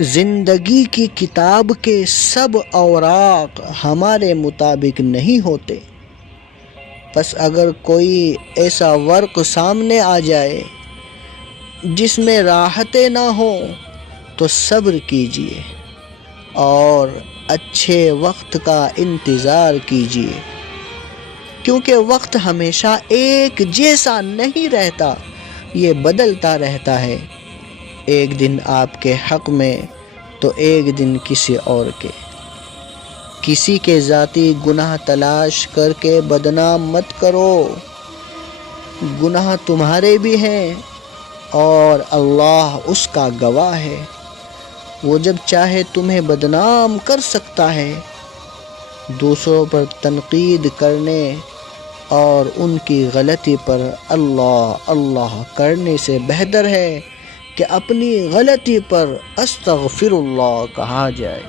زندگی کی کتاب کے سب اوراق ہمارے مطابق نہیں ہوتے، پس اگر کوئی ایسا ورق سامنے آ جائے جس میں راحتیں نہ ہوں تو صبر کیجیے اور اچھے وقت کا انتظار کیجیے، کیونکہ وقت ہمیشہ ایک جیسا نہیں رہتا، یہ بدلتا رہتا ہے، ایک دن آپ کے حق میں تو ایک دن کسی اور کے۔ کسی کے ذاتی گناہ تلاش کر کے بدنام مت کرو، گناہ تمہارے بھی ہیں اور اللہ اس کا گواہ ہے، وہ جب چاہے تمہیں بدنام کر سکتا ہے۔ دوسروں پر تنقید کرنے اور ان کی غلطی پر اللہ اللہ کرنے سے بہتر ہے کہ اپنی غلطی پر استغفر اللہ کہا جائے۔